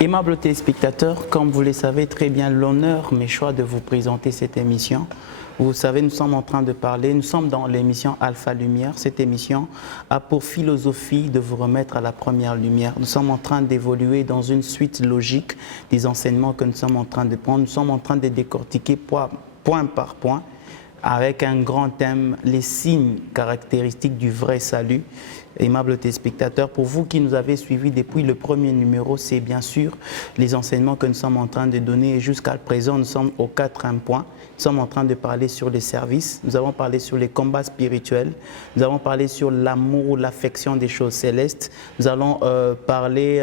Aimables téléspectateurs, comme vous le savez très bien, l'honneur m'est choix de vous présenter cette émission. Vous savez, nous sommes en train de parler, nous sommes dans l'émission Alpha Lumière. Cette émission a pour philosophie de vous remettre à la première lumière. Nous sommes en train d'évoluer dans une suite logique des enseignements que nous sommes en train de prendre. Nous sommes en train de décortiquer point par point, avec un grand thème, les signes caractéristiques du vrai salut. Aimables téléspectateurs, pour vous qui nous avez suivis depuis le premier numéro, c'est bien sûr les enseignements que nous sommes en train de donner. Et jusqu'à présent, nous sommes au 4e point. Nous sommes en train de parler sur les services, nous avons parlé sur les combats spirituels, nous avons parlé sur l'amour, l'affection des choses célestes, nous allons parler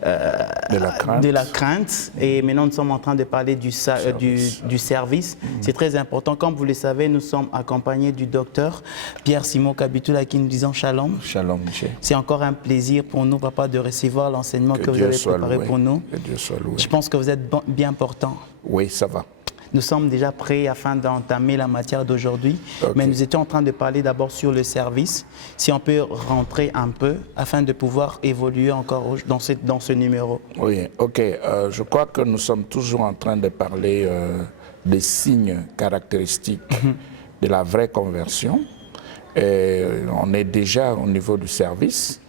de la crainte. Et maintenant nous sommes en train de parler du service. C'est très important. Comme vous le savez, nous sommes accompagnés du docteur Pierre-Simon Kabitula qui nous disons shalom. Shalom, monsieur. C'est encore un plaisir pour nous, papa, de recevoir l'enseignement que vous avez préparé pour nous. Que Dieu soit loué. Je pense que vous êtes bien portant. Oui, ça va. Nous sommes déjà prêts afin d'entamer la matière d'aujourd'hui, mais nous étions en train de parler d'abord sur le service. Si on peut rentrer un peu afin de pouvoir évoluer encore dans ce numéro. Oui, ok. Je crois que nous sommes toujours en train de parler des signes caractéristiques de la vraie conversion. Et on est déjà au niveau du service.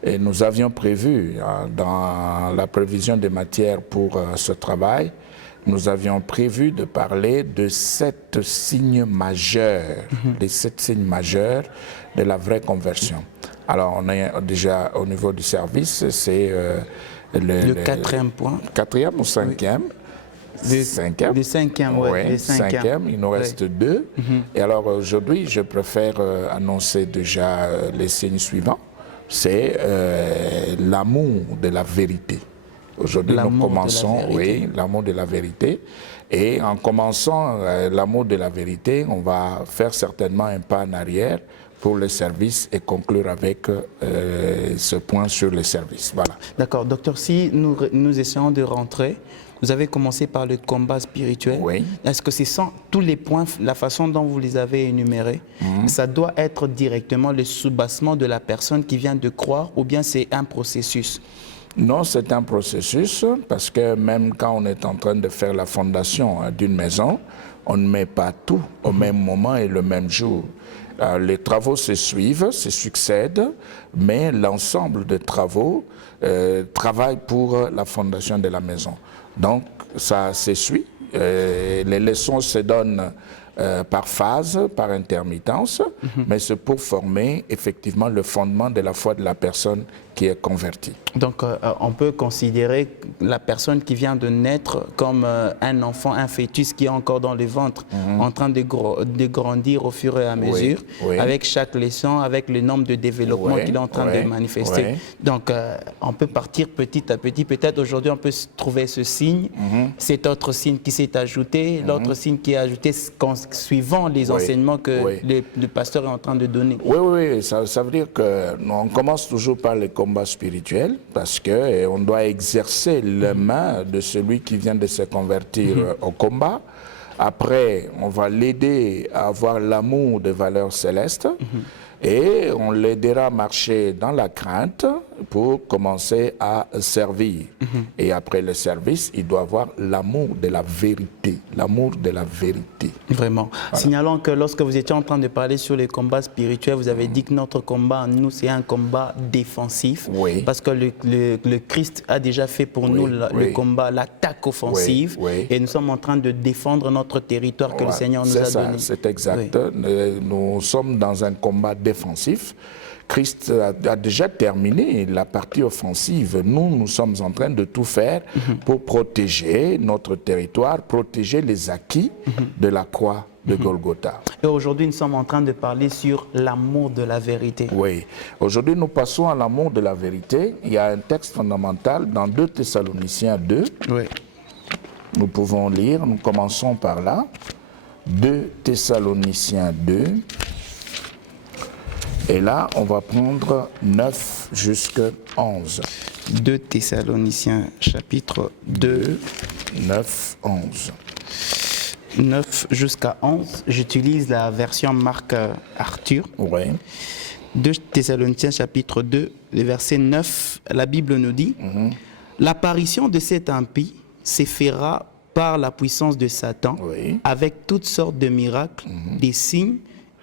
Et nous avions prévu, dans la prévision des matières pour ce travail, nous avions prévu de parler de 7 signes majeurs, des 7 signes majeurs de la vraie conversion. Alors, on est déjà au niveau du service, c'est le 4e point. 4e ou 5e? Le 5e, oui. Le 5e, il nous reste 2. Et alors, aujourd'hui, je préfère annoncer déjà les signes suivants. C'est l'amour de la vérité. Aujourd'hui, nous commençons, l'amour de la vérité. Et en commençant l'amour de la vérité, on va faire certainement un pas en arrière pour le service et conclure avec ce point sur le service. Voilà. D'accord. Docteur, si nous essayons de rentrer, vous avez commencé par le combat spirituel. Oui. Est-ce que c'est sans tous les points, la façon dont vous les avez énumérés, ça doit être directement le soubassement de la personne qui vient de croire ou bien c'est un processus? Non, c'est un processus parce que même quand on est en train de faire la fondation d'une maison, on ne met pas tout au même moment et le même jour. Les travaux se suivent, se succèdent, mais l'ensemble des travaux travaille pour la fondation de la maison. Donc, ça se suit. Les leçons se donnent par phase, par intermittence, mais c'est pour former effectivement le fondement de la foi de la personne qui est convertie. Donc on peut considérer la personne qui vient de naître comme un enfant, un fœtus qui est encore dans le ventre, en train de grandir au fur et à mesure, avec chaque leçon, avec le nombre de développement qu'il est en train de manifester. Donc on peut partir petit à petit. Peut-être aujourd'hui on peut trouver ce signe, cet autre signe qui s'est ajouté, l'autre signe qui est ajouté suivant les enseignements que le pasteur est en train de donner. Oui, ça veut dire qu'on commence toujours par les combats spirituels parce qu'on doit exercer les mains de celui qui vient de se convertir au combat. Après, on va l'aider à avoir l'amour des valeurs célestes et on l'aidera à marcher dans la crainte pour commencer à servir. Et après le service, il doit avoir l'amour de la vérité. L'amour de la vérité. Vraiment. Voilà. Signalons que lorsque vous étiez en train de parler sur les combats spirituels, vous avez dit que notre combat, nous, c'est un combat défensif. Oui. Parce que le Christ a déjà fait pour nous le combat, l'attaque offensive. Et nous sommes en train de défendre notre territoire que le Seigneur nous a donné. C'est exact. Nous sommes dans un combat défensif. Christ a déjà terminé la partie offensive. Nous sommes en train de tout faire pour protéger notre territoire, protéger les acquis de la croix de Golgotha. Et aujourd'hui, nous sommes en train de parler sur l'amour de la vérité. Oui. Aujourd'hui, nous passons à l'amour de la vérité. Il y a un texte fondamental dans 2 Thessaloniciens 2. Oui. Nous pouvons lire, nous commençons par là. 2 Thessaloniciens 2. Et là, on va prendre 9 jusqu'à 11. 2 Thessaloniciens, chapitre 2. 9, 11. 9 jusqu'à 11. J'utilise la version Marc Arthur. Oui. 2 Thessaloniciens, chapitre 2, le verset 9. La Bible nous dit L'apparition de cet impie s'effera par la puissance de Satan, Oui. avec toutes sortes de miracles, des signes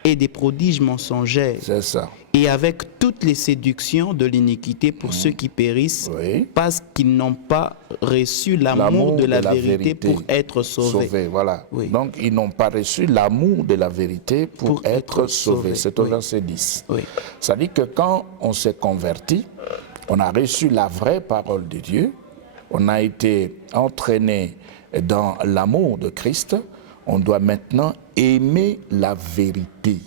et des prodiges mensongers, C'est ça. et avec toutes les séductions de l'iniquité pour ceux qui périssent, Oui. parce qu'ils n'ont pas reçu l'amour de la vérité pour être sauvés. Voilà. Oui. Donc, ils n'ont pas reçu l'amour de la vérité pour être sauvés. C'est au Oui. verset 10. Oui. Ça dit que quand on s'est converti, on a reçu la vraie parole de Dieu, on a été entraîné dans l'amour de Christ, on doit maintenant aimer la vérité.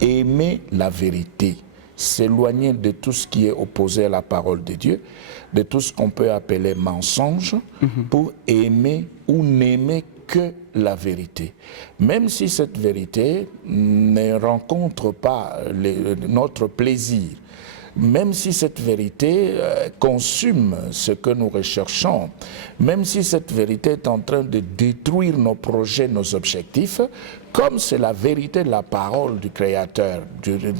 Aimer la vérité, s'éloigner de tout ce qui est opposé à la parole de Dieu, de tout ce qu'on peut appeler mensonge, pour aimer ou n'aimer que la vérité. Même si cette vérité ne rencontre pas notre plaisir, même si cette vérité consume ce que nous recherchons, même si cette vérité est en train de détruire nos projets, nos objectifs, comme c'est la vérité de la parole du Créateur,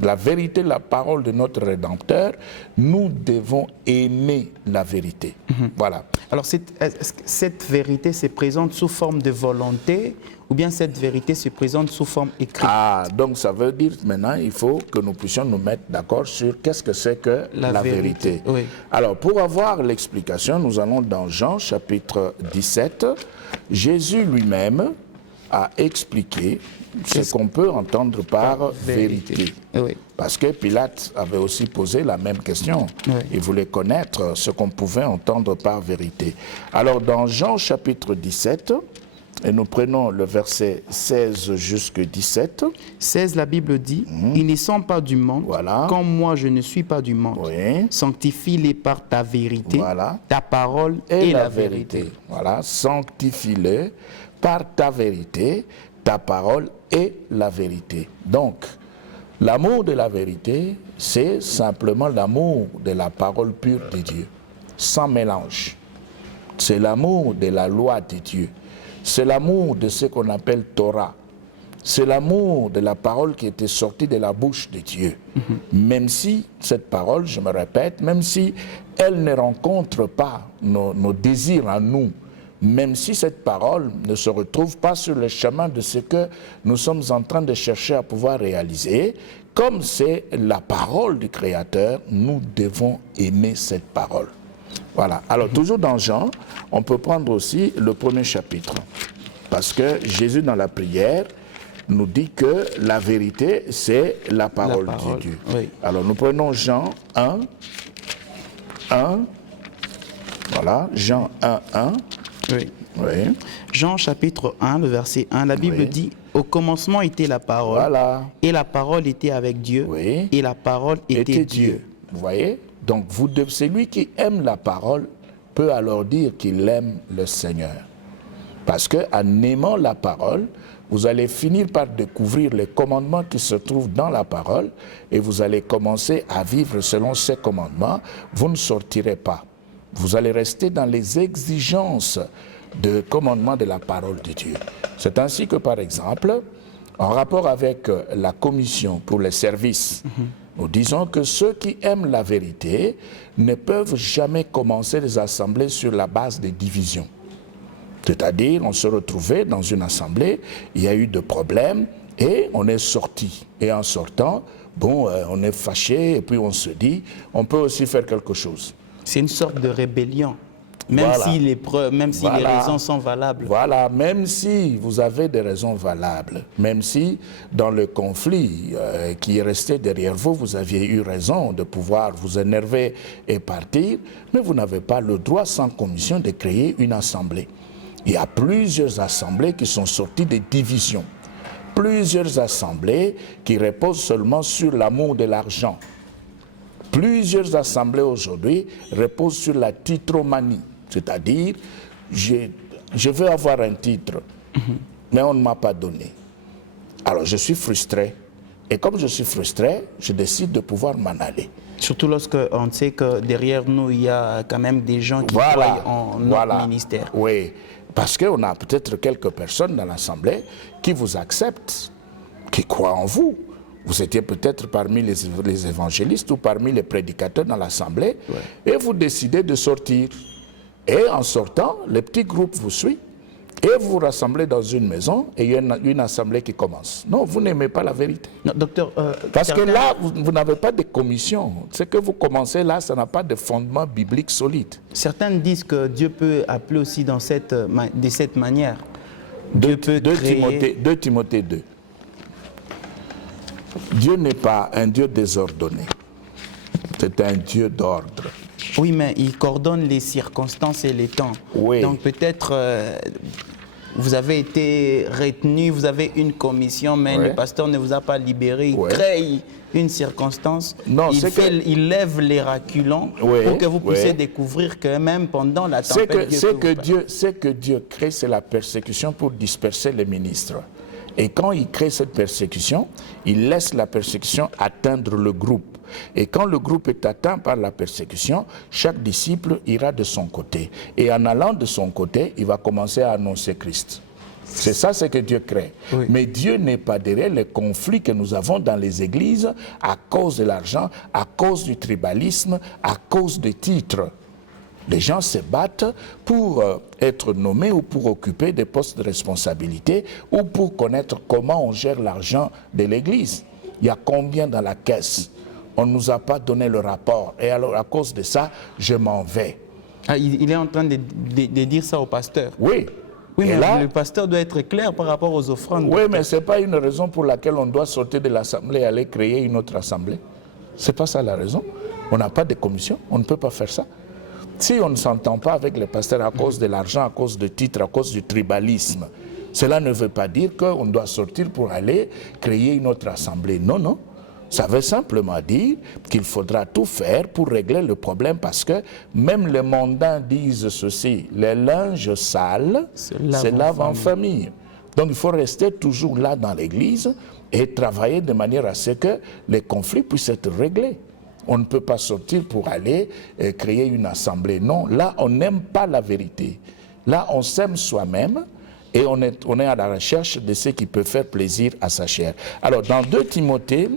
la vérité de la parole de notre Rédempteur, nous devons aimer la vérité. Voilà. Alors, est-ce que cette vérité se présente sous forme de volonté ou bien cette vérité se présente sous forme écrite? Ah, donc ça veut dire maintenant, il faut que nous puissions nous mettre d'accord sur qu'est-ce que c'est que la vérité. Oui. Alors, pour avoir l'explication, nous allons dans Jean chapitre 17. Jésus lui-même a expliqué ce qu'on peut entendre par vérité. Oui. Parce que Pilate avait aussi posé la même question. Oui. Il voulait connaître ce qu'on pouvait entendre par vérité. Alors, dans Jean chapitre 17, et nous prenons le verset 16 jusqu'à 17. 16, la Bible dit, ils ne sont pas du monde, Voilà. comme moi je ne suis pas du monde. Oui. Sanctifie-les par ta vérité, Voilà. ta parole Et et la la vérité. vérité. Voilà, sanctifie-le par ta vérité, ta parole et la vérité. Donc, l'amour de la vérité, c'est simplement l'amour de la parole pure de Dieu, sans mélange. C'est l'amour de la loi de Dieu. C'est l'amour de ce qu'on appelle Torah. C'est l'amour de la parole qui était sortie de la bouche de Dieu. Même si cette parole, je me répète, même si elle ne rencontre pas nos désirs en nous, même si cette parole ne se retrouve pas sur le chemin de ce que nous sommes en train de chercher à pouvoir réaliser, comme c'est la parole du Créateur, nous devons aimer cette parole. Voilà. Alors, toujours dans Jean, on peut prendre aussi le premier chapitre. Parce que Jésus, dans la prière, nous dit que la vérité, c'est la parole de Dieu. Oui. Alors, nous prenons Jean 1. Voilà, Jean 1, 1. Oui. Oui. Jean chapitre 1, le verset 1, la Bible Oui. dit, au commencement était la parole, Voilà. et la parole était avec Dieu, Oui. et la parole était Dieu. Vous voyez? Donc, celui qui aime la parole peut alors dire qu'il aime le Seigneur. Parce qu'en aimant la parole, vous allez finir par découvrir les commandements qui se trouvent dans la parole et vous allez commencer à vivre selon ces commandements. Vous ne sortirez pas. Vous allez rester dans les exigences de commandements de la parole de Dieu. C'est ainsi que, par exemple, en rapport avec la commission pour les services, nous disons que ceux qui aiment la vérité ne peuvent jamais commencer les assemblées sur la base des divisions. C'est-à-dire, on se retrouvait dans une assemblée, il y a eu des problèmes et on est sorti. Et en sortant, on est fâché et puis on se dit, on peut aussi faire quelque chose. C'est une sorte de rébellion, même Voilà. si les preuves, même si les raisons sont valables. Voilà, même si vous avez des raisons valables, même si dans le conflit qui est resté derrière vous, vous aviez eu raison de pouvoir vous énerver et partir, mais vous n'avez pas le droit sans commission de créer une assemblée. Il y a plusieurs assemblées qui sont sorties des divisions. Plusieurs assemblées qui reposent seulement sur l'amour de l'argent. Plusieurs assemblées aujourd'hui reposent sur la titromanie. C'est-à-dire, je veux avoir un titre, mais on ne m'a pas donné. Alors je suis frustré. Et comme je suis frustré, je décide de pouvoir m'en aller. Surtout lorsqu'on sait que derrière nous, il y a quand même des gens qui croient en notre ministère. Oui, parce qu'on a peut-être quelques personnes dans l'Assemblée qui vous acceptent, qui croient en vous. Vous étiez peut-être parmi les évangélistes ou parmi les prédicateurs dans l'assemblée, et vous décidez de sortir. Et en sortant, les petits groupes vous suivent, et vous vous rassemblez dans une maison, et il y a une assemblée qui commence. Non, vous n'aimez pas la vérité. Non, docteur, parce que là, vous n'avez pas de commission. Ce que vous commencez là, ça n'a pas de fondement biblique solide. Certains disent que Dieu peut appeler aussi de cette manière. Dieu peut créer... 2 Timothée 2. Dieu n'est pas un Dieu désordonné. C'est un Dieu d'ordre. Oui, mais il coordonne les circonstances et les temps. Oui. Donc peut-être vous avez été retenu, vous avez une commission, mais le pasteur ne vous a pas libéré. Il crée une circonstance, non, il lève les reculons pour que vous puissiez découvrir que même pendant la tempête... Ce que Dieu crée, c'est la persécution pour disperser les ministres. Et quand il crée cette persécution, il laisse la persécution atteindre le groupe. Et quand le groupe est atteint par la persécution, chaque disciple ira de son côté. Et en allant de son côté, il va commencer à annoncer Christ. C'est ça ce que Dieu crée. Oui. Mais Dieu n'est pas derrière les conflits que nous avons dans les églises à cause de l'argent, à cause du tribalisme, à cause des titres. Les gens se battent pour être nommés ou pour occuper des postes de responsabilité ou pour connaître comment on gère l'argent de l'Église. Il y a combien dans la caisse? On ne nous a pas donné le rapport. Et alors, à cause de ça, je m'en vais. Ah, il est en train de dire ça au pasteur? Oui. Oui, mais là, le pasteur doit être clair par rapport aux offrandes. Oui, mais ce n'est pas une raison pour laquelle on doit sortir de l'assemblée et aller créer une autre assemblée. Ce n'est pas ça la raison. On n'a pas de commission, on ne peut pas faire ça. Si on ne s'entend pas avec les pasteurs à cause de l'argent, à cause de titres, à cause du tribalisme, cela ne veut pas dire qu'on doit sortir pour aller créer une autre assemblée. Non, non. Ça veut simplement dire qu'il faudra tout faire pour régler le problème parce que même les mondains disent ceci, les linges sales se lavent en famille. Donc il faut rester toujours là dans l'église et travailler de manière à ce que les conflits puissent être réglés. On ne peut pas sortir pour aller créer une assemblée. Non, là on n'aime pas la vérité. Là on s'aime soi-même. Et on est à la recherche de ce qui peut faire plaisir à sa chair. Alors, dans 2 Timothée,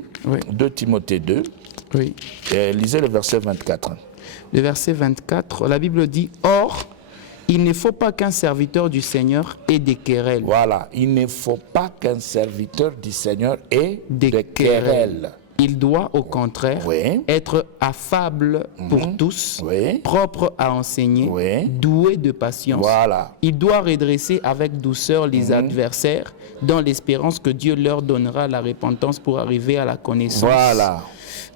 2 Timothée 2, lisez le verset 24. Le verset 24, la Bible dit « Or, il ne faut pas qu'un serviteur du Seigneur ait des querelles. » Voilà, il ne faut pas qu'un serviteur du Seigneur ait des querelles. Il doit au contraire être affable pour tous, propre à enseigner, doué de patience. Voilà. Il doit redresser avec douceur les adversaires dans l'espérance que Dieu leur donnera la repentance pour arriver à la connaissance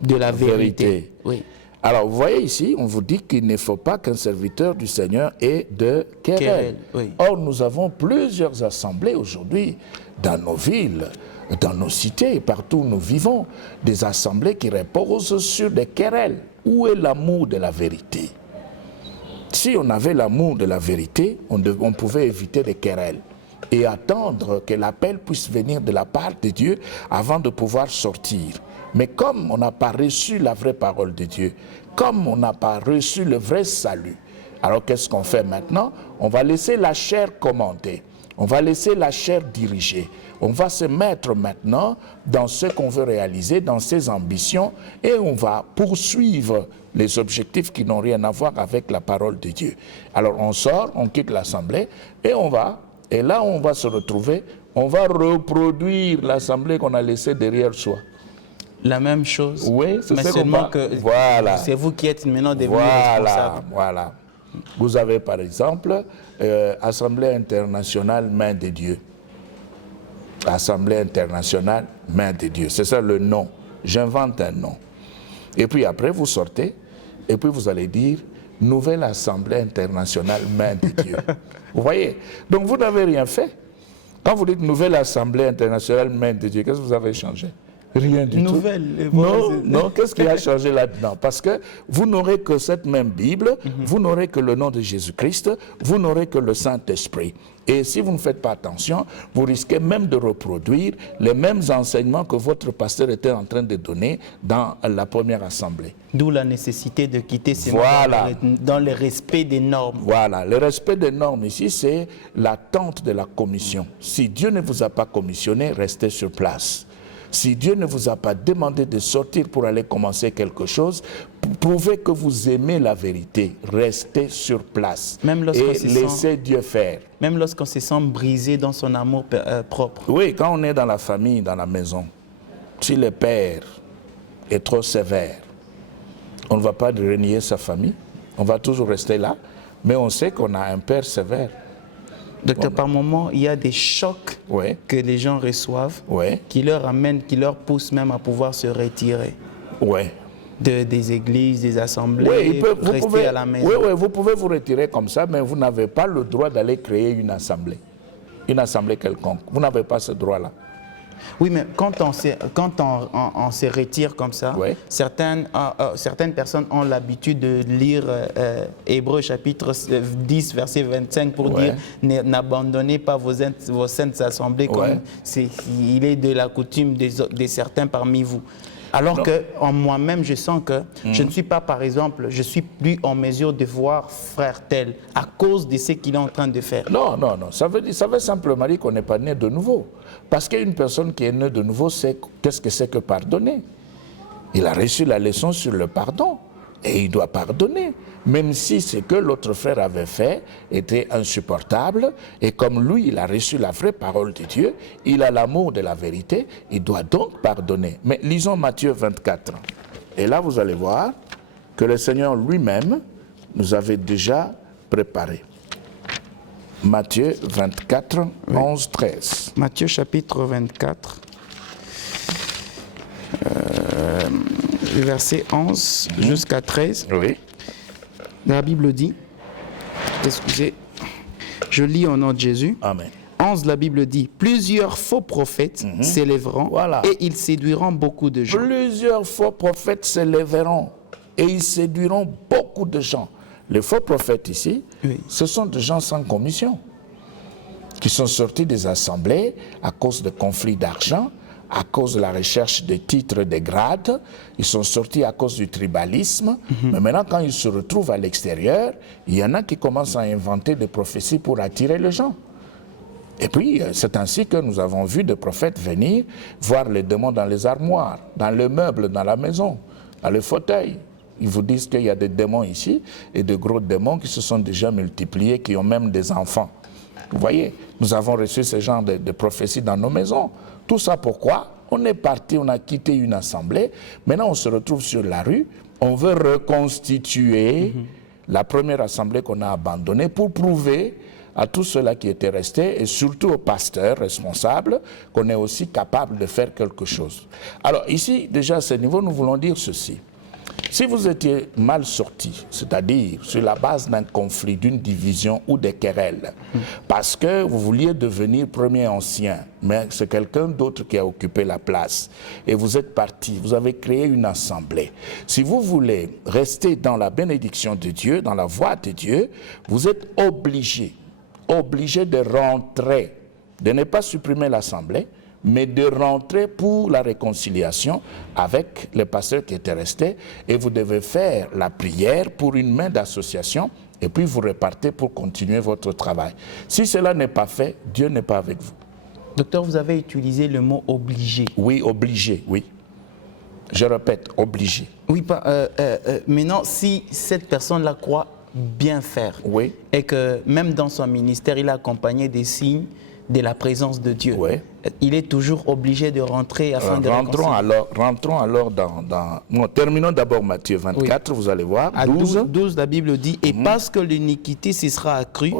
de la vérité. Oui. Alors, vous voyez ici, on vous dit qu'il ne faut pas qu'un serviteur du Seigneur ait de querelles. Or, nous avons plusieurs assemblées aujourd'hui dans nos villes, dans nos cités, partout où nous vivons, des assemblées qui reposent sur des querelles. Où est l'amour de la vérité? Si on avait l'amour de la vérité, on pouvait éviter les querelles et attendre que l'appel puisse venir de la part de Dieu avant de pouvoir sortir. Mais comme on n'a pas reçu la vraie parole de Dieu, comme on n'a pas reçu le vrai salut, alors qu'est-ce qu'on fait maintenant? On va laisser la chair commenter, on va laisser la chair diriger. On va se mettre maintenant dans ce qu'on veut réaliser, dans ses ambitions, et on va poursuivre les objectifs qui n'ont rien à voir avec la parole de Dieu. Alors on sort, on quitte l'assemblée, et là on va se retrouver, on va reproduire l'assemblée qu'on a laissée derrière soi. La même chose, oui, mais seulement que c'est vous qui êtes maintenant devenu responsable. Voilà. Vous avez par exemple Assemblée internationale Main de Dieu. Assemblée internationale Main de Dieu. C'est ça le nom. J'invente un nom. Et puis après, vous sortez, et puis vous allez dire Nouvelle Assemblée internationale Main de Dieu. Vous voyez? Donc vous n'avez rien fait. Quand vous dites Nouvelle Assemblée internationale Main de Dieu, qu'est-ce que vous avez changé? Rien du tout. Non, qu'est-ce qui a changé là-dedans? Parce que vous n'aurez que cette même Bible, vous n'aurez que le nom de Jésus-Christ, vous n'aurez que le Saint-Esprit. Et si vous ne faites pas attention, vous risquez même de reproduire les mêmes enseignements que votre pasteur était en train de donner dans la première assemblée. D'où la nécessité de quitter ces normes dans le respect des normes. Voilà, le respect des normes ici, c'est l'attente de la commission. Si Dieu ne vous a pas commissionné, restez sur place. Si Dieu ne vous a pas demandé de sortir pour aller commencer quelque chose, prouvez que vous aimez la vérité. Restez sur place Même et laissez Dieu faire. Même lorsqu'on se sent brisé dans son amour propre. Oui, quand on est dans la famille, dans la maison, si le père est trop sévère, on ne va pas renier sa famille, on va toujours rester là, mais on sait qu'on a un père sévère. Docteur, par moment, il y a des chocs que les gens reçoivent qui leur amènent, qui leur poussent même à pouvoir se retirer des églises, des assemblées, rester à la maison. Oui, vous pouvez vous retirer comme ça, mais vous n'avez pas le droit d'aller créer une assemblée quelconque. Vous n'avez pas ce droit-là. Oui, mais quand on se retire comme ça, certaines personnes ont l'habitude de lire Hébreux chapitre 10, verset 25 pour dire « N'abandonnez pas vos saintes assemblées comme il est de la coutume de certains parmi vous ». Alors que en moi-même, je sens que je ne suis pas, par exemple, je suis plus en mesure de voir frère tel à cause de ce qu'il est en train de faire. Non. Ça veut simplement dire qu'on n'est pas né de nouveau. Parce qu'une personne qui est née de nouveau sait qu'est-ce que c'est que pardonner. Il a reçu la leçon sur le pardon et il doit pardonner. Même si ce que l'autre frère avait fait était insupportable, et comme lui, il a reçu la vraie parole de Dieu, il a l'amour de la vérité, il doit donc pardonner. Mais lisons Matthieu 24. Et là, vous allez voir que le Seigneur lui-même nous avait déjà préparé. Matthieu 24, 11, 13. Matthieu chapitre 24, verset 11 jusqu'à 13. Oui. La Bible dit, excusez, je lis au nom de Jésus. Amen. 11, la Bible dit, plusieurs faux prophètes s'élèveront et ils séduiront beaucoup de gens. Plusieurs faux prophètes s'élèveront et ils séduiront beaucoup de gens. Les faux prophètes ici, ce sont des gens sans commission qui sont sortis des assemblées à cause de conflits d'argent, à cause de la recherche des titres, des grades. Ils sont sortis à cause du tribalisme. Mais maintenant, quand ils se retrouvent à l'extérieur, il y en a qui commencent à inventer des prophéties pour attirer les gens. Et puis, c'est ainsi que nous avons vu des prophètes venir voir les démons dans les armoires, dans les meubles, dans la maison, dans les fauteuils. Ils vous disent qu'il y a des démons ici et de gros démons qui se sont déjà multipliés, qui ont même des enfants. Vous voyez, nous avons reçu ce genre de prophéties dans nos maisons. Tout ça pourquoi? On est parti, on a quitté une assemblée. Maintenant, on se retrouve sur la rue. On veut reconstituer la première assemblée qu'on a abandonnée pour prouver à tous ceux-là qui étaient restés et surtout aux pasteurs responsables qu'on est aussi capable de faire quelque chose. Alors ici, déjà à ce niveau, nous voulons dire ceci. Si vous étiez mal sorti, c'est-à-dire sur la base d'un conflit, d'une division ou des querelles, parce que vous vouliez devenir premier ancien, mais c'est quelqu'un d'autre qui a occupé la place, et vous êtes parti, vous avez créé une assemblée. Si vous voulez rester dans la bénédiction de Dieu, dans la voie de Dieu, vous êtes obligé de rentrer, de ne pas supprimer l'assemblée, mais de rentrer pour la réconciliation avec les pasteurs qui étaient restés, et vous devez faire la prière pour une main d'association, et puis vous repartez pour continuer votre travail. Si cela n'est pas fait, Dieu n'est pas avec vous. Docteur, vous avez utilisé le mot « obligé ». Oui, obligé, oui. Je répète, obligé. Oui, maintenant, si cette personne-là croit bien faire, et que même dans son ministère, il a accompagné des signes de la présence de Dieu, il est toujours obligé de rentrer afin de réconcilier. Rentrons alors dans... Bon, terminons d'abord Matthieu 24, vous allez voir. À 12, la Bible dit, et parce que l'iniquité s'y sera accrue,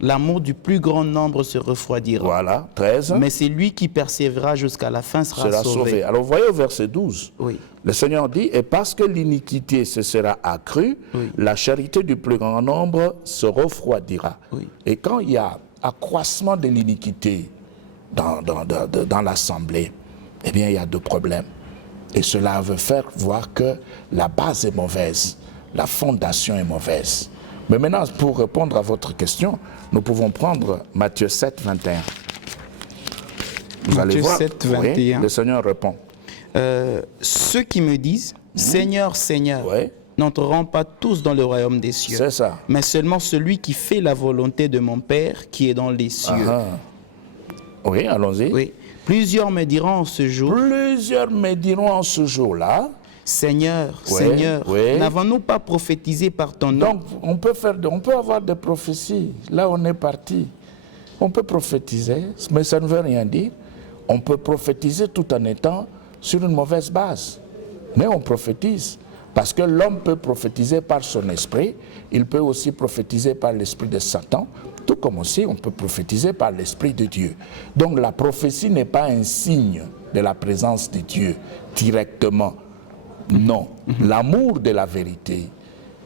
l'amour du plus grand nombre se refroidira. Voilà, 13. Mais c'est lui qui persévérera jusqu'à la fin sera sauvé. Alors vous voyez au verset 12, le Seigneur dit, et parce que l'iniquité se sera accrue, la charité du plus grand nombre se refroidira. Et quand il y a accroissement de l'iniquité dans l'assemblée, eh bien il y a deux problèmes. Et cela veut faire voir que la base est mauvaise, la fondation est mauvaise. Mais maintenant, pour répondre à votre question, nous pouvons prendre Matthieu 7, 21. Vous allez voir, 7, 21. Le Seigneur répond. Ceux qui me disent, Seigneur, Seigneur, n'entreront pas tous dans le royaume des cieux. C'est ça. Mais seulement celui qui fait la volonté de mon Père qui est dans les cieux. Oui, allons-y. Oui. Plusieurs me diront en ce jour, Plusieurs me diront en ce jour-là. Seigneur, Ouais, Seigneur, ouais. n'avons-nous pas prophétisé par ton nom? Donc, on peut avoir des prophéties. Là, on est parti. On peut prophétiser, mais ça ne veut rien dire. On peut prophétiser tout en étant sur une mauvaise base. Mais on prophétise. Parce que l'homme peut prophétiser par son esprit, il peut aussi prophétiser par l'esprit de Satan, tout comme aussi on peut prophétiser par l'esprit de Dieu. Donc la prophétie n'est pas un signe de la présence de Dieu directement. Non, l'amour de la vérité.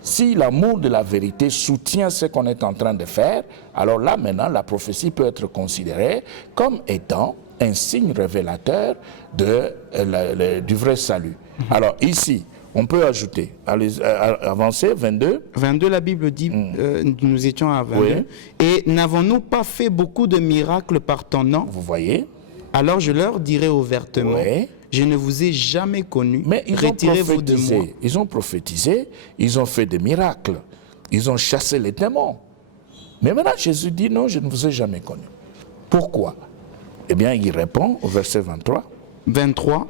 Si l'amour de la vérité soutient ce qu'on est en train de faire, alors là maintenant la prophétie peut être considérée comme étant un signe révélateur du vrai salut. Alors ici, on peut ajouter, avancer, 22. 22, la Bible dit, nous étions à 22. Oui. Et n'avons-nous pas fait beaucoup de miracles par ton nom? Vous voyez? Alors je leur dirai ouvertement, Oui. je ne vous ai jamais connu, Mais ils ont retirez-vous de moi. prophétisé, ils ont fait des miracles, ils ont chassé les démons. Mais maintenant Jésus dit non, je ne vous ai jamais connu. Pourquoi? Eh bien il répond au verset 23. 23,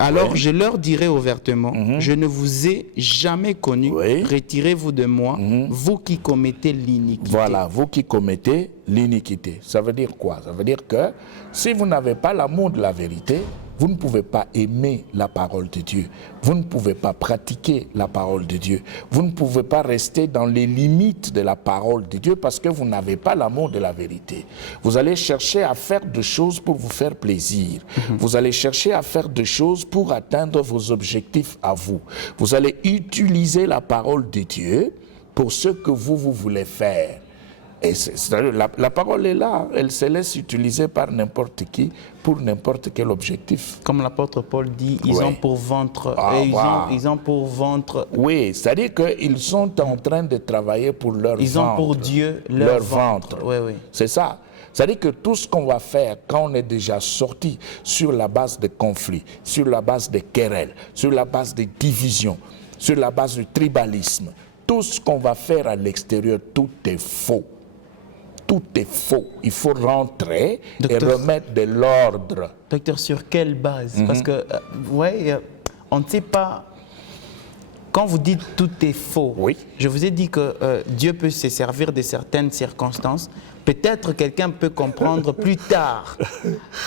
alors Oui. je leur dirai ouvertement, je ne vous ai jamais connu, Oui. retirez-vous de moi, vous qui commettez l'iniquité. Voilà, vous qui commettez l'iniquité. Ça veut dire quoi? Ça veut dire que si vous n'avez pas l'amour de la vérité, vous ne pouvez pas aimer la parole de Dieu. Vous ne pouvez pas pratiquer la parole de Dieu. Vous ne pouvez pas rester dans les limites de la parole de Dieu parce que vous n'avez pas l'amour de la vérité. Vous allez chercher à faire des choses pour vous faire plaisir. Vous allez chercher à faire des choses pour atteindre vos objectifs à vous. Vous allez utiliser la parole de Dieu pour ce que vous voulez faire. Et la parole est là, elle se laisse utiliser par n'importe qui pour n'importe quel objectif. Comme l'apôtre Paul dit, ils Ouais. ont pour ventre, Ah, et wow. ils ont pour ventre, Oui, c'est-à-dire qu'ils sont en train de travailler pour leur ils ventre. ont pour Dieu leur leur ventre. Oui, oui. C'est ça. C'est-à-dire que tout ce qu'on va faire quand on est déjà sorti sur la base de conflits, sur la base de querelles, sur la base de divisions, sur la base du tribalisme, tout ce qu'on va faire à l'extérieur, tout est faux. Tout est faux. Il faut rentrer Docteur. et remettre de l'ordre. Docteur, sur quelle base? Parce que, on ne sait pas. Quand vous dites tout est faux, Oui. je vous ai dit que Dieu peut se servir de certaines circonstances. Peut-être quelqu'un peut comprendre plus tard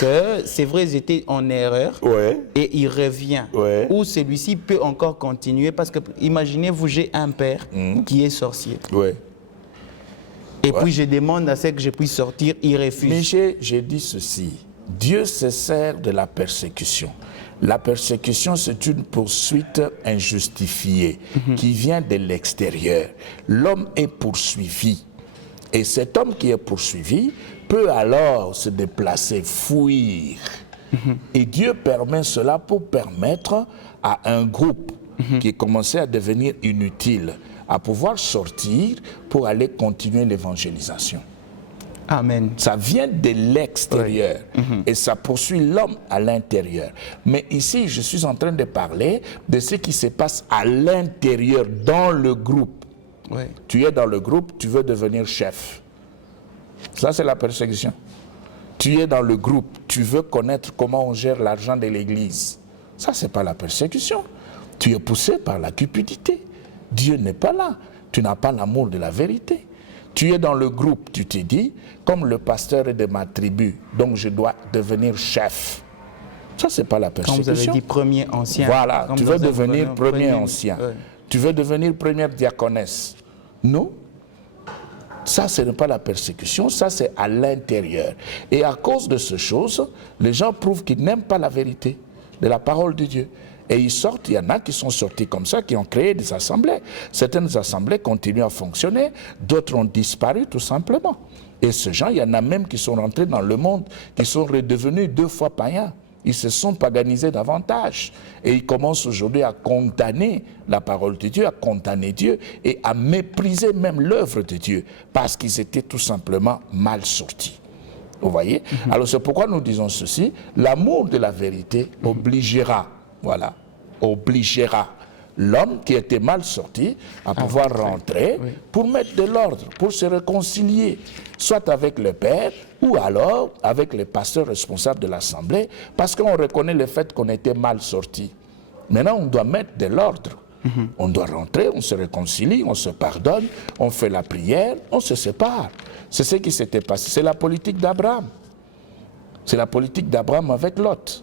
que c'est vrai, ils étaient en erreur Ouais. et il revient. Ouais. Ou celui-ci peut encore continuer parce que, imaginez-vous, j'ai un père qui est sorcier. Oui. Et puis je demande à ce que je puisse sortir, il refuse. Mais j'ai dit ceci. Dieu se sert de la persécution. La persécution, c'est une poursuite injustifiée qui vient de l'extérieur. L'homme est poursuivi. Et cet homme qui est poursuivi peut alors se déplacer, fuir. Et Dieu permet cela pour permettre à un groupe qui commençait à devenir inutile à pouvoir sortir pour aller continuer l'évangélisation. Amen. Ça vient de l'extérieur et ça poursuit l'homme à l'intérieur. Mais ici, je suis en train de parler de ce qui se passe à l'intérieur, dans le groupe. Oui. Tu es dans le groupe, tu veux devenir chef. Ça, c'est la persécution. Tu es dans le groupe, tu veux connaître comment on gère l'argent de l'église. Ça, c'est pas la persécution. Tu es poussé par la cupidité. Dieu n'est pas là. Tu n'as pas l'amour de la vérité. Tu es dans le groupe, tu te dis, comme le pasteur est de ma tribu, donc je dois devenir chef. Ça, c'est pas la Comme persécution. vous avez dit, premier ancien. Voilà, Comme tu dans veux un devenir gouvernement, premier ancien. ouais. Tu veux devenir première diaconesse. Non. Ça, ce n'est pas la persécution, ça, c'est à l'intérieur. Et à cause de ces choses, les gens prouvent qu'ils n'aiment pas la vérité de la parole de Dieu. Et ils sortent, il y en a qui sont sortis comme ça, qui ont créé des assemblées. Certaines assemblées continuent à fonctionner, d'autres ont disparu tout simplement. Et ces gens, il y en a même qui sont rentrés dans le monde, qui sont redevenus 2 fois païens. Ils se sont paganisés davantage. Et ils commencent aujourd'hui à condamner la parole de Dieu, à condamner Dieu et à mépriser même l'œuvre de Dieu parce qu'ils étaient tout simplement mal sortis. Vous voyez? Alors c'est pourquoi nous disons ceci. L'amour de la vérité obligera, voilà, obligera l'homme qui était mal sorti à pouvoir rentrer pour mettre de l'ordre, pour se réconcilier, soit avec le père ou alors avec les pasteurs responsables de l'assemblée, parce qu'on reconnaît le fait qu'on était mal sorti. Maintenant, on doit mettre de l'ordre. On doit rentrer, on se réconcilie, on se pardonne, on fait la prière, on se sépare. C'est ce qui s'était passé. C'est la politique d'Abraham. C'est la politique d'Abraham avec Lot.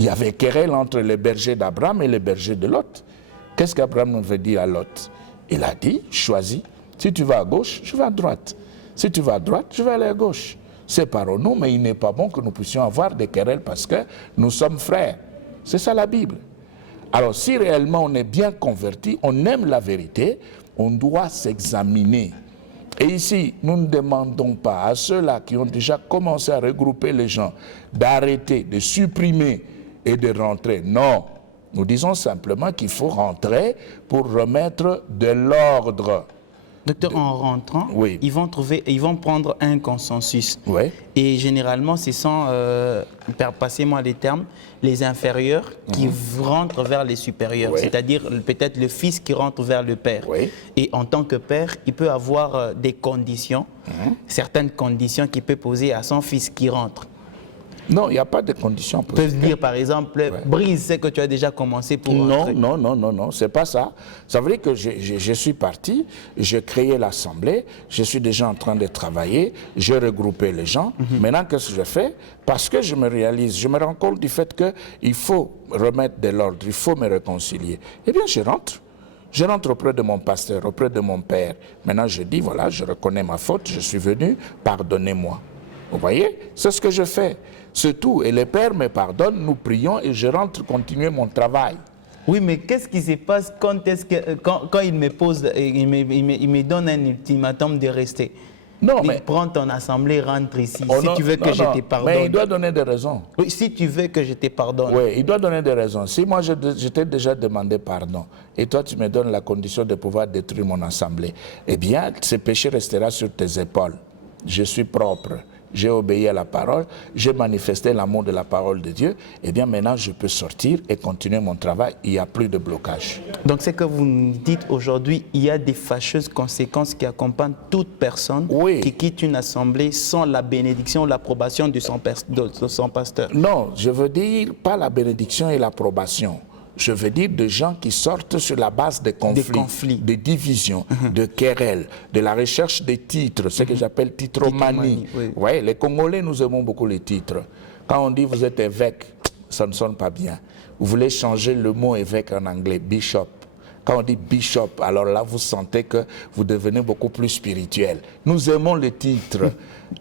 Il y avait querelle entre les bergers d'Abraham et les bergers de Lot. Qu'est-ce qu'Abraham veut dire à Lot? Il a dit, choisis. Si tu vas à gauche, je vais à droite. Si tu vas à droite, je vais aller à gauche. Séparons-nous, mais il n'est pas bon que nous puissions avoir des querelles parce que nous sommes frères. C'est ça la Bible. Alors, si réellement on est bien converti, on aime la vérité, on doit s'examiner. Et ici, nous ne demandons pas à ceux-là qui ont déjà commencé à regrouper les gens d'arrêter, de supprimer et de rentrer. Non, nous disons simplement qu'il faut rentrer pour remettre de l'ordre. Docteur, en rentrant, ils vont prendre un consensus. Oui. Et généralement, ce sont, passez-moi les termes, les inférieurs qui rentrent vers les supérieurs. C'est-à-dire peut-être le fils qui rentre vers le père. Et en tant que père, il peut avoir des conditions, certaines conditions qu'il peut poser à son fils qui rentre. Non, il n'y a pas de conditions. Ils peuvent dire, par exemple, brise ce que tu as déjà commencé pour rentrer. Non, c'est pas ça. Ça veut dire que je suis parti, j'ai créé l'assemblée, je suis déjà en train de travailler, j'ai regroupé les gens. Maintenant, qu'est-ce que je fais? Parce que je me réalise, je me rends compte du fait qu'il faut remettre de l'ordre, il faut me réconcilier. Eh bien, je rentre. Je rentre auprès de mon pasteur, auprès de mon père. Maintenant, je dis, voilà, je reconnais ma faute, je suis venu, pardonnez-moi. Vous voyez? C'est ce que je fais. C'est tout. Et le Père me pardonne, nous prions et je rentre continuer mon travail. Oui, mais qu'est-ce qui se passe quand il me pose, il me donne un ultimatum de rester? Non, il mais... prend ton assemblée, rentre ici. Si tu veux que je te pardonne. Mais il doit donner des raisons. Oui, si tu veux que je te pardonne. Oui, il doit donner des raisons. Si moi, je t'ai déjà demandé pardon, et toi, tu me donnes la condition de pouvoir détruire mon assemblée, eh bien, ce péché restera sur tes épaules. Je suis propre. J'ai obéi à la parole, j'ai manifesté l'amour de la parole de Dieu, et bien maintenant je peux sortir et continuer mon travail, il n'y a plus de blocage. Donc c'est que vous nous dites aujourd'hui, il y a des fâcheuses conséquences qui accompagnent toute personne qui quitte une assemblée sans la bénédiction, l'approbation de son pasteur. Non, je veux dire pas la bénédiction et l'approbation. Je veux dire de gens qui sortent sur la base de conflits, de divisions, de querelles, de la recherche des titres, ce que j'appelle titromanie. Ouais, les Congolais, nous aimons beaucoup les titres. Quand on dit vous êtes évêque, ça ne sonne pas bien. Vous voulez changer le mot évêque en anglais, bishop. Quand on dit bishop, alors là, vous sentez que vous devenez beaucoup plus spirituel. Nous aimons les titres.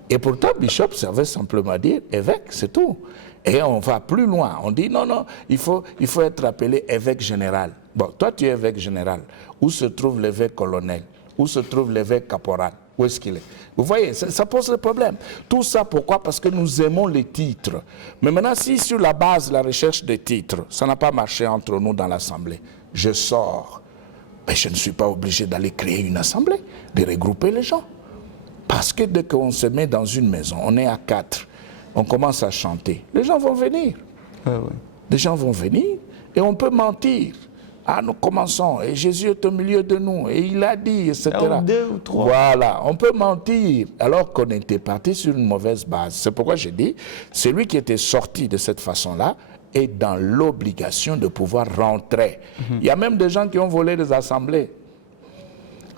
Et pourtant, bishop, ça veut simplement dire évêque, c'est tout. Et on va plus loin. On dit non, il faut être appelé évêque général. Bon, toi, tu es évêque général. Où se trouve l'évêque colonel? Où se trouve l'évêque caporal? Où est-ce qu'il est? Vous voyez, ça pose le problème. Tout ça, pourquoi? Parce que nous aimons les titres. Mais maintenant, si sur la base de la recherche des titres, ça n'a pas marché entre nous dans l'assemblée, je sors. Mais je ne suis pas obligé d'aller créer une assemblée, de regrouper les gens. Parce que dès qu'on se met dans une maison, on est à 4, on commence à chanter, les gens vont venir. Les gens vont venir et on peut mentir. Ah, nous commençons et Jésus est au milieu de nous et il a dit, etc. Ou 2 ou 3. Voilà, on peut mentir alors qu'on était parti sur une mauvaise base. C'est pourquoi je dis, celui qui était sorti de cette façon-là est dans l'obligation de pouvoir rentrer. Il y a même des gens qui ont volé des assemblées.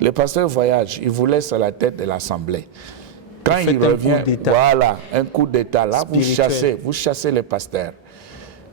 Le pasteur voyage, il vous laisse à la tête de l'assemblée. Quand il revient, voilà, un coup d'état là, vous chassez le pasteur.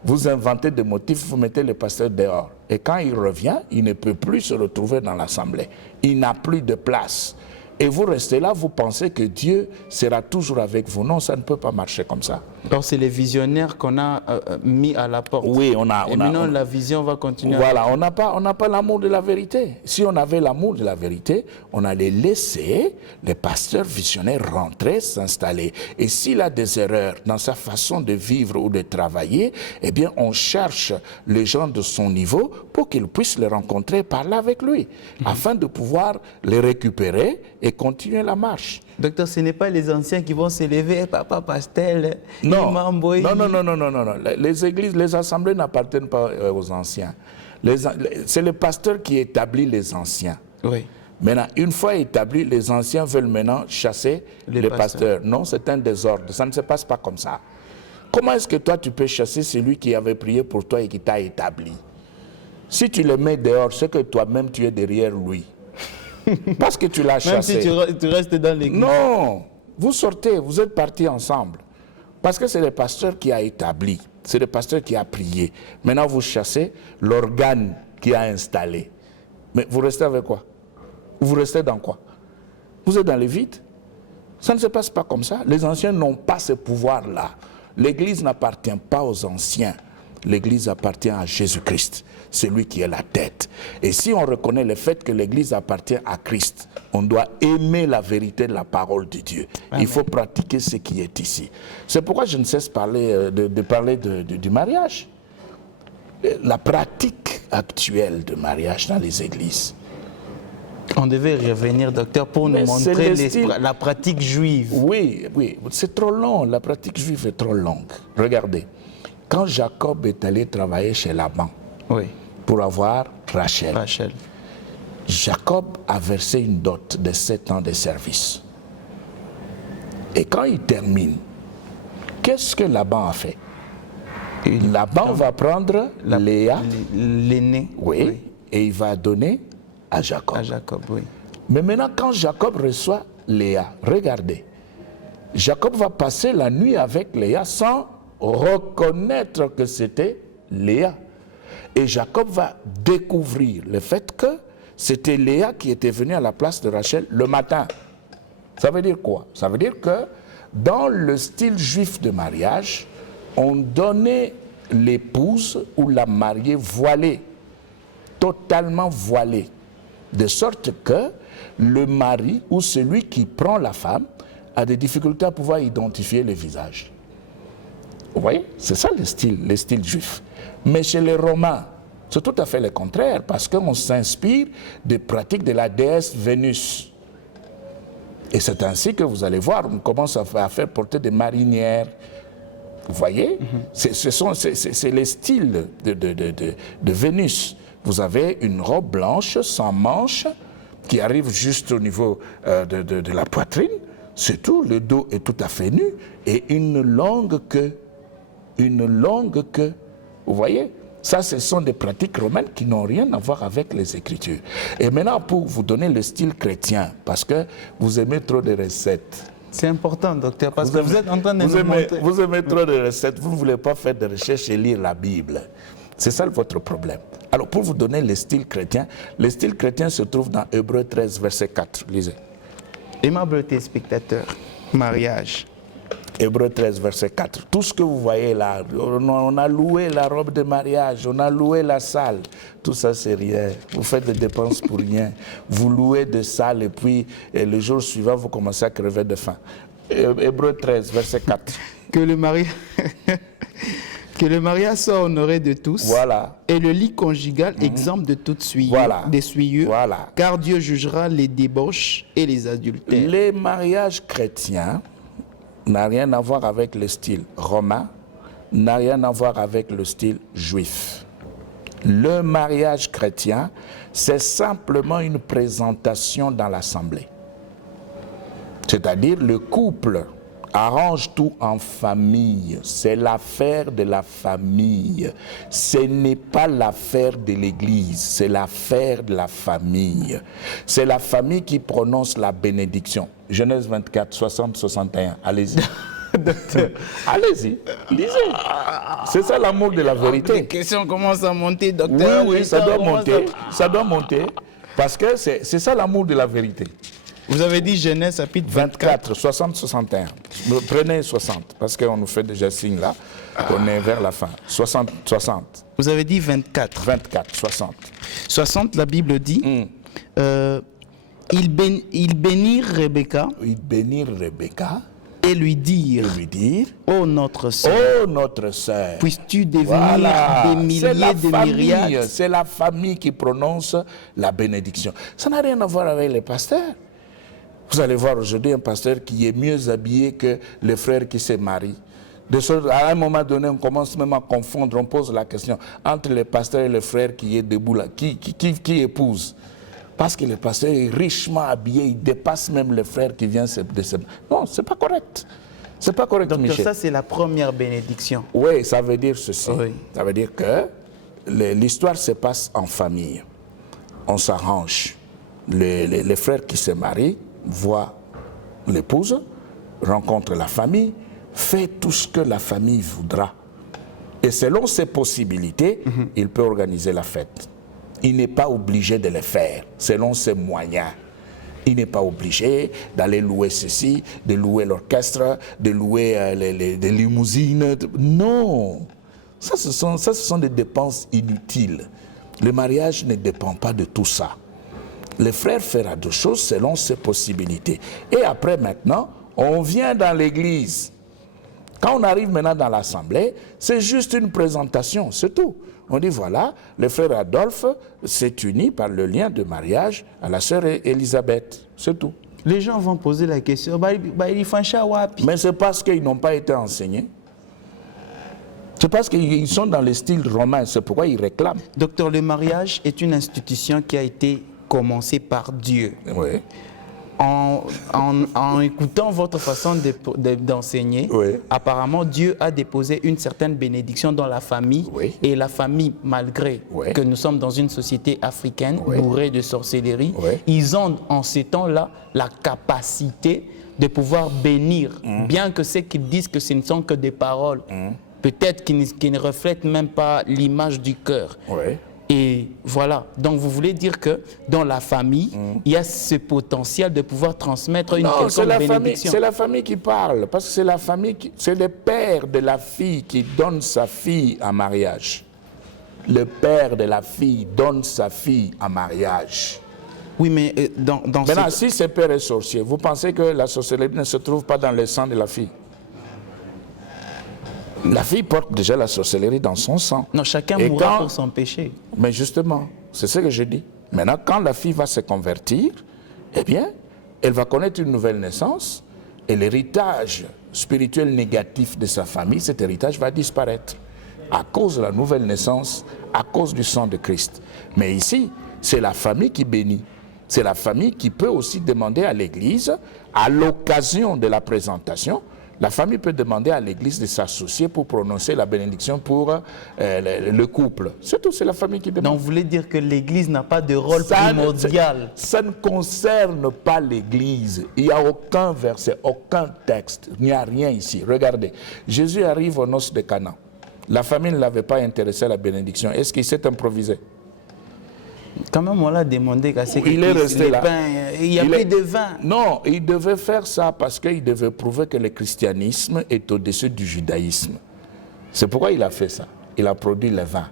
Vous inventez des motifs, vous mettez le pasteur dehors. Et quand il revient, il ne peut plus se retrouver dans l'assemblée. Il n'a plus de place. Et vous restez là, vous pensez que Dieu sera toujours avec vous. Non, ça ne peut pas marcher comme ça. Donc c'est les visionnaires qu'on a mis à la porte. Oui, Et maintenant la vision va continuer. Voilà, on n'a pas l'amour de la vérité. Si on avait l'amour de la vérité, on allait laisser les pasteurs visionnaires rentrer, s'installer. Et s'il a des erreurs dans sa façon de vivre ou de travailler, eh bien on cherche les gens de son niveau pour qu'ils puissent les rencontrer, parler avec lui, afin de pouvoir les récupérer et continuer la marche. Docteur, ce n'est pas les anciens qui vont s'élever, papa pastel, Non. imam boy. Non. Les églises, les assemblées n'appartiennent pas aux anciens. C'est le pasteur qui établit les anciens. Oui. Maintenant, une fois établis, les anciens veulent maintenant chasser les pasteurs. Non, c'est un désordre. Ça ne se passe pas comme ça. Comment est-ce que toi, tu peux chasser celui qui avait prié pour toi et qui t'a établi? Si tu le mets dehors, c'est que toi-même, tu es derrière lui. Parce que tu l'as chassé. Même si tu restes dans l'église. Non, vous sortez, vous êtes partis ensemble. Parce que c'est le pasteur qui a établi, c'est le pasteur qui a prié. Maintenant, vous chassez l'organe qui a installé. Mais vous restez avec quoi? Vous restez dans quoi? Vous êtes dans le vide. Ça ne se passe pas comme ça. Les anciens n'ont pas ce pouvoir-là. L'Église n'appartient pas aux anciens. L'Église appartient à Jésus-Christ. C'est lui qui est la tête. Et si on reconnaît le fait que l'Église appartient à Christ, on doit aimer la vérité de la parole de Dieu. Amen. Il faut pratiquer ce qui est ici. C'est pourquoi je ne cesse de parler du mariage. La pratique actuelle de mariage dans les églises. On devait revenir, docteur, pour nous montrer la pratique juive. Oui, c'est trop long. La pratique juive est trop longue. Regardez, quand Jacob est allé travailler chez Laban, oui, pour avoir Rachel, Jacob a versé une dot de 7 ans de service. Et quand il termine, qu'est-ce que Laban a fait? Laban va prendre Léa, l'aîné, oui, et il va donner à Jacob. Oui. Mais maintenant, quand Jacob reçoit Léa, regardez, Jacob va passer la nuit avec Léa sans reconnaître que c'était Léa. Et Jacob va découvrir le fait que c'était Léa qui était venue à la place de Rachel le matin. Ça veut dire quoi? Ça veut dire que dans le style juif de mariage, on donnait l'épouse ou la mariée voilée, totalement voilée, de sorte que le mari ou celui qui prend la femme a des difficultés à pouvoir identifier le visage. Vous voyez? C'est ça le style juif. Mais chez les Romains, c'est tout à fait le contraire, parce qu'on s'inspire des pratiques de la déesse Vénus. Et c'est ainsi que vous allez voir, on commence à faire porter des marinières. Vous voyez? C'est le style de Vénus. Vous avez une robe blanche, sans manches, qui arrive juste au niveau de la poitrine. C'est tout, le dos est tout à fait nu. Et une longue queue. Vous voyez? Ça, ce sont des pratiques romaines qui n'ont rien à voir avec les Écritures. Et maintenant, pour vous donner le style chrétien, parce que vous aimez trop de recettes. C'est important, docteur, parce que vous êtes en train de nous montrer. Vous aimez trop de recettes, vous ne voulez pas faire de recherches et lire la Bible. C'est ça votre problème. Alors, pour vous donner le style chrétien se trouve dans Hébreux 13, verset 4. Lisez. Aimables téléspectateurs, mariage. Hébreux 13, verset 4. Tout ce que vous voyez là, on a loué la robe de mariage, on a loué la salle. Tout ça, c'est rien. Vous faites des dépenses pour rien. Vous louez des salles et puis le jour suivant, vous commencez à crever de faim. Hébreux 13, verset 4. Que le mariage soit honoré de tous, voilà, et le lit conjugal exempt de toute souillure, voilà, des souillures, voilà, car Dieu jugera les débauches et les adultères. Les mariages chrétiens n'a rien à voir avec le style romain, n'a rien à voir avec le style juif. Le mariage chrétien, c'est simplement une présentation dans l'assemblée. C'est-à-dire le couple arrange tout en famille. C'est l'affaire de la famille. Ce n'est pas l'affaire de l'Église, c'est l'affaire de la famille. C'est la famille qui prononce la bénédiction. Genèse 24, 60, 61. Allez-y. Allez-y, lisez. C'est ça l'amour de la vérité. Les questions commencent à monter, docteur. Oui, ça doit monter. Ça doit monter. Parce que c'est ça l'amour de la vérité. Vous avez dit Genèse chapitre 24, 60, 61. Prenez 60, parce qu'on nous fait déjà signe là. On est vers la fin. 60, 60. Vous avez dit 24. 24, 60. 60, la Bible dit, ils bénirent Rebecca. Ils bénirent Rebecca. Et lui dire, ô notre sœur, puisses-tu devenir des milliers de myriades. C'est la famille qui prononce la bénédiction. Ça n'a rien à voir avec les pasteurs. Vous allez voir aujourd'hui un pasteur qui est mieux habillé que les frères qui se marient. De sorte, à un moment donné, on commence même à confondre, on pose la question entre les pasteurs et les frères qui est debout là, qui épouse. Parce que le pasteur est richement habillé, il dépasse même les frères qui viennent de se... Non, c'est pas correct. C'est pas correct, Donc, Michel. ça, c'est la première bénédiction. Oui, ça veut dire ceci. Oui. Ça veut dire que l'histoire se passe en famille. On s'arrange. Les frères qui se marient voient l'épouse, rencontrent la famille, fait tout ce que la famille voudra. Et selon ses possibilités, il peut organiser la fête. Il n'est pas obligé de le faire, selon ses moyens. Il n'est pas obligé d'aller louer ceci, de louer l'orchestre, de louer les limousines. Non! Ça, ce sont des dépenses inutiles. Le mariage ne dépend pas de tout ça. Le frère fera deux choses selon ses possibilités. Et après, maintenant, on vient dans l'église. Quand on arrive maintenant dans l'assemblée, c'est juste une présentation, c'est tout. On dit voilà, le frère Adolphe s'est uni par le lien de mariage à la sœur Elisabeth, c'est tout. Les gens vont poser la question, mais c'est parce qu'ils n'ont pas été enseignés. C'est parce qu'ils sont dans le style romain, c'est pourquoi ils réclament. Docteur, le mariage est une institution qui a été commencée par Dieu. Oui. En écoutant votre façon d'enseigner, oui. Apparemment Dieu a déposé une certaine bénédiction dans la famille, oui. Et la famille, malgré oui. que nous sommes dans une société africaine oui. bourrée de sorcellerie, oui. Ils ont en ces temps-là la capacité de pouvoir bénir, bien que ceux qui disent que ce ne sont que des paroles, peut-être qui ne reflètent même pas l'image du cœur. Oui. Et voilà, donc vous voulez dire que dans la famille, il y a ce potentiel de pouvoir transmettre une quelconque bénédiction. C'est la famille qui parle, parce que c'est la famille, c'est le père de la fille qui donne sa fille en mariage. Le père de la fille donne sa fille en mariage. Oui, mais maintenant, si ce père est sorcier, vous pensez que la sorcellerie ne se trouve pas dans le sang de la fille? La fille porte déjà la sorcellerie dans son sang. Non, chacun mourra pour son péché. Mais justement, c'est ce que je dis. Maintenant, quand la fille va se convertir, eh bien, elle va connaître une nouvelle naissance et l'héritage spirituel négatif de sa famille, cet héritage va disparaître à cause de la nouvelle naissance, à cause du sang de Christ. Mais ici, c'est la famille qui bénit. C'est la famille qui peut aussi demander à l'Église, à l'occasion de la présentation, la famille peut demander à l'Église de s'associer pour prononcer la bénédiction pour le couple. C'est tout, c'est la famille qui demande. Donc vous voulez dire que l'Église n'a pas de rôle primordial? Ça ne concerne pas l'Église. Il n'y a aucun verset, aucun texte. Il n'y a rien ici. Regardez, Jésus arrive aux noces de Cana. La famille ne l'avait pas intéressé à la bénédiction. Est-ce qu'il s'est improvisé? Quand même, on l'a demandé qu'à ce il est resté là. Il n'y a plus de vin. Non, il devait faire ça parce qu'il devait prouver que le christianisme est au-dessus du judaïsme. C'est pourquoi il a fait ça. Il a produit le vin.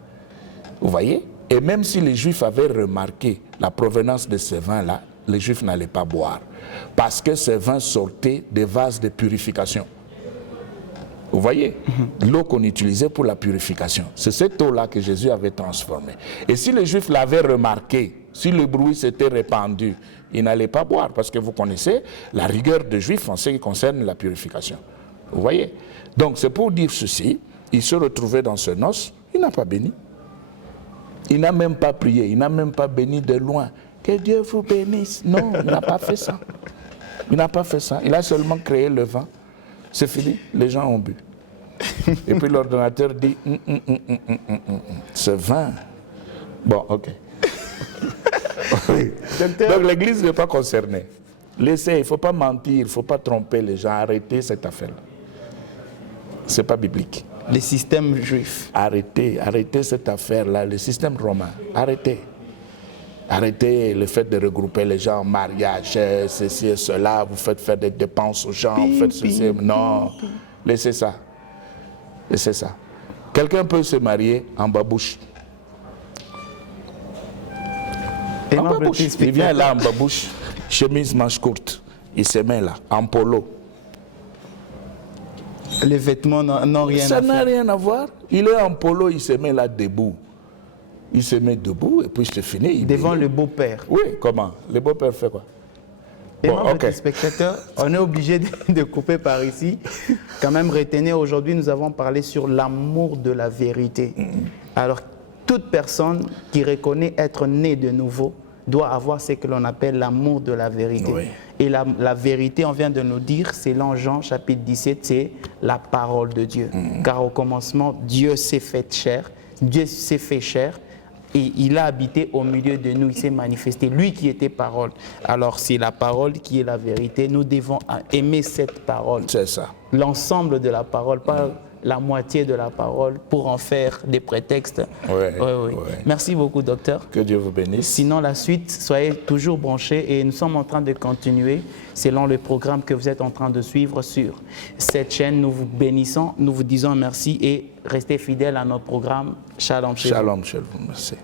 Vous voyez? Et même si les Juifs avaient remarqué la provenance de ce vin-là, les Juifs n'allaient pas boire. Parce que ce vin sortait des vases de purification. Vous voyez, l'eau qu'on utilisait pour la purification, c'est cette eau-là que Jésus avait transformée. Et si les Juifs l'avaient remarqué, si le bruit s'était répandu, ils n'allaient pas boire, parce que vous connaissez la rigueur des Juifs en ce qui concerne la purification. Vous voyez? Donc c'est pour dire ceci, il se retrouvait dans ce noce, il n'a pas béni. Il n'a même pas prié, il n'a même pas béni de loin. Que Dieu vous bénisse. Non, il n'a pas fait ça. Il n'a pas fait ça. Il a seulement créé le vin. C'est fini, les gens ont bu. Et puis l'ordinateur dit, ce vin. Bon, ok. Donc l'église n'est pas concernée. Laissez, il ne faut pas mentir, il ne faut pas tromper les gens. Arrêtez cette affaire-là. Ce n'est pas biblique. Le système juif. Arrêtez cette affaire-là, le système romain. Arrêtez. Arrêtez le fait de regrouper les gens en mariage, ceci et cela, vous faites faire des dépenses aux gens, vous faites ceci. Non, laissez ça. Laissez ça. Quelqu'un peut se marier en babouche. En babouche. Il vient là en babouche, chemise manche courte. Il se met là, en polo. Les vêtements n'ont rien à voir. Ça n'a rien à voir. Il est en polo, il se met là debout. Il se met debout et puis c'est fini. Devant le beau-père. Oui, comment? Le beau-père fait quoi? Aimable téléspectateurs, on est obligé de couper par ici. Quand même, retenez, aujourd'hui, nous avons parlé sur l'amour de la vérité. Alors, toute personne qui reconnaît être née de nouveau doit avoir ce que l'on appelle l'amour de la vérité. Oui. Et la vérité, on vient de nous dire, selon Jean chapitre 17, c'est la parole de Dieu. Car au commencement, Dieu s'est fait chair, Dieu s'est fait chair, et il a habité au milieu de nous, il s'est manifesté, lui qui était parole. Alors c'est la parole qui est la vérité, nous devons aimer cette parole. C'est ça. L'ensemble de la parole, pas la moitié de la parole pour en faire des prétextes. Oui. Merci beaucoup, docteur. Que Dieu vous bénisse. Sinon, la suite, soyez toujours branchés et nous sommes en train de continuer selon le programme que vous êtes en train de suivre sur cette chaîne. Nous vous bénissons, nous vous disons merci et restez fidèles à notre programme. Shalom chez vous. Shalom chez vous. Merci.